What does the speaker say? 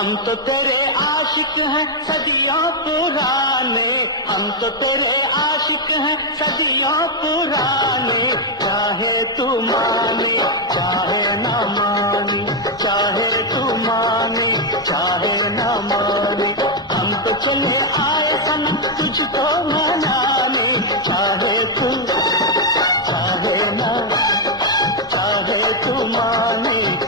हम तो तेरे आशिक हैं सदियों पुराने, हम तो तेरे आशिक हैं सदियों पुराने। चाहे तू माने चाहे न माने, चाहे तू माने चाहे न माने, हम तो चले आए सनम तुझको मनाने। चाहे तू चाहे न चाहे तू माने